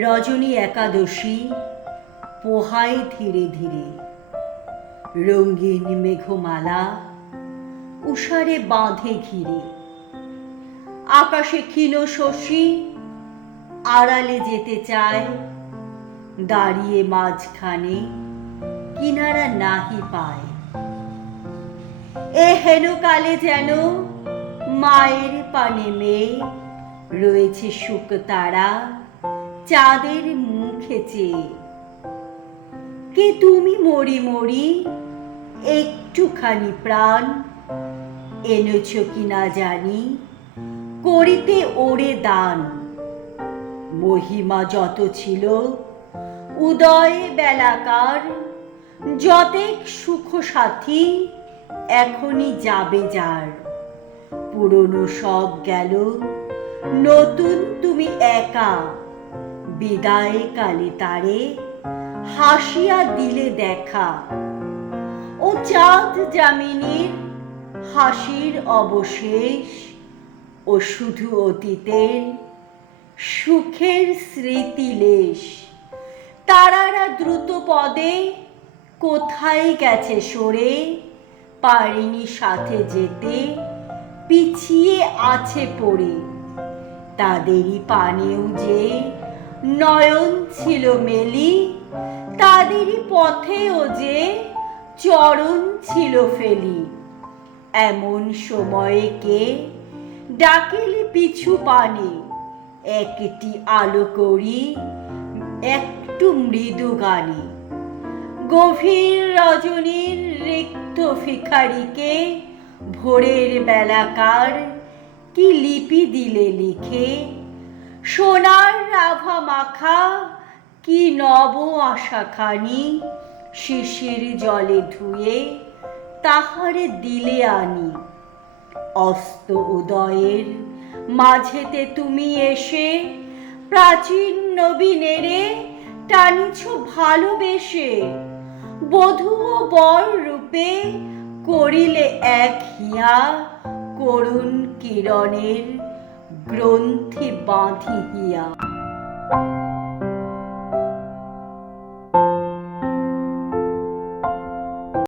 রজনী একাদশী পোহায় ধীরে ধীরে, রঙিন মেঘমালা উষারে বাঁধে ঘিরে। আকাশে ক্ষীণ শশী আড়ালে যেতে চায়, দাঁড়িয়ে মাঝখানে কিনারা নাহি পায়। এ হেন কালে যেন মায়ের পানে মেয়ে রয়েছে শুক তারা চাঁদের মুখে চেয়ে। কে তুমি মরি মরি একটুখানি প্রাণ এনেছ কিনা জানি, করিতে ওরে দান। মহিমা যত ছিল উদয় বেলাকার, যতেক সুখ সাথী এখনই যাবে যার। পুরনো সব গেল, নতুন তুমি একা। বিদায় কালে তারে হাসিয়া দিলে দেখা। ও চাঁদ যামিনীর হাসির অবশেষ, ও শুধু অতীতের সুখের স্মৃতিলেশ। তারারা দ্রুত পদে কোথায় গেছে সরে, পারেনি সাথে যেতে, পিছিয়ে আছে পড়ে। তাদেরই পানেও যে নয়ন ছিল মেলি, তাদেরই পথেও যে চরণ ছিল ফেলি। এমন সময়ে কে ডাকিলে পিছু পানে, একটি আলো করি একটু মৃদু গানে। গভীর রজনীর রিক্ত ভিখারিকে ভোরের বেলাকার কি লিপি দিলে লিখে। সোনার আভা মাখা কি নব আশাখানি, শিশির জলে ধুয়ে তাহারে দিলে আনি। অস্ত উদয়ের মাঝেতে তুমি এসে, প্রাচীন নবীনেরে টানিছ ভালোবেসে। বধূ ও বর রূপে করিলে এক হিয়া, করুণ কিরণের গ্রন্থি বাঁধিয়া।